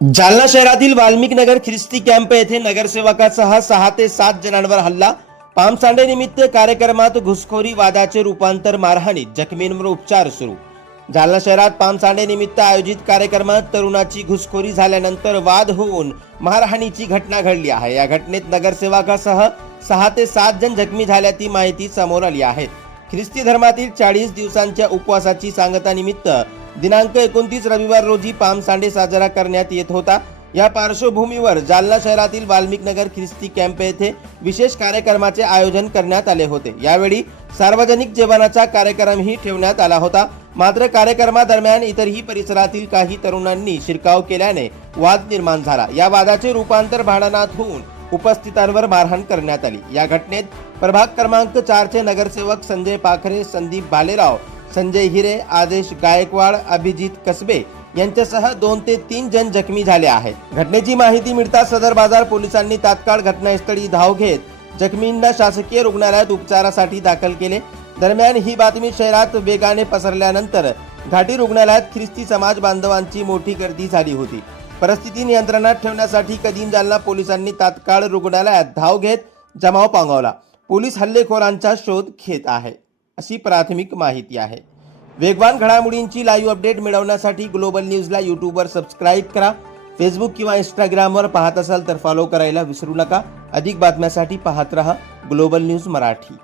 जालना शहरातील वाल्मिक नगर ख्रिस्ती कॅम्प येथे नगरसेवकासह 6 ते 7 जणांवर हल्ला. पामसांडे निमित्त कार्यक्रमात घुसखोरी, वादाचे रूपांतर मारहाणीत, जखमींवर उपचार सुरू. जालना शहरात पामसांडे निमित्त आयोजित कार्यक्रमात तरुणाची घुसखोरी झाल्यानंतर वाद होऊन मारहाणीची घटना घडली आहे. या घटनेत नगरसेवकासह 6 ते 7 जण जखमी झाल्याची माहिती समोर आली आहे. ख्रिस्ती धर्मातील 40 दिवसांच्या उपवासाची सांगतानिमित्त दिनांक 29 रविवार रोजी पामसांडे साजरा करण्यात येत होता. या पार्श्वभूमीवर जालना शहरातील वाल्मिक नगर ख्रिस्ती कॅम्प येथे विशेष कार्यक्रमाचे आयोजन करण्यात आले होते. यावेळी सार्वजनिक जेवणाचा कार्यक्रमही ठेवण्यात आला होता. मात्र कार्यक्रमादरम्यान इतरही परिसरातील काही तरुणांनी शिरकाव केल्याने वाद निर्माण झाला. या वादाचे रूपांतर भांडणात होऊन उपस्थितांवर मारहाण करण्यात आली. या घटनेत प्रभाग क्रमांक 4 चे नगरसेवक संजय पाखरे, संदीप भालेराव, संजय हिरे, आदेश गायकवाड, अभिजित कसबे यांच्यासह 2 ते 3 जण जखमी झाले आहेत. घटनेची माहिती मिळताच सदर बाजार पोलिसांनी तात्काळ घटनास्थळी धाव घेत जखमींना शासकीय रुग्णालयात उपचारासाठी दाखल केले. दरम्यान ही बातमी शहरात वेगाने पसरल्यानंतर घाटी रुग्णालयात ख्रिस्ती समाज बांधवांची मोठी गर्दी झाली होती. परिस्थिती नियंत्रणात ठेवण्यासाठी कदीम जालना पोलिसांनी तात्काळ रुग्णालयात धाव घेत जमाव पांगवला. पोलीस हल्लेखोरांचा शोध घेत आहे अशी प्राथमिक माहिती आहे. वेगवान घडामोडींची लाईव्ह अपडेट मिळवण्यासाठी ग्लोबल न्यूजला यूट्यूबवर सबस्क्राईब करा. फेसबुक किंवा इंस्टाग्रामवर पाहत असाल तर फॉलो करायला विसरू नका. अधिक बातम्यांसाठी पाहत रहा ग्लोबल न्यूज मराठी.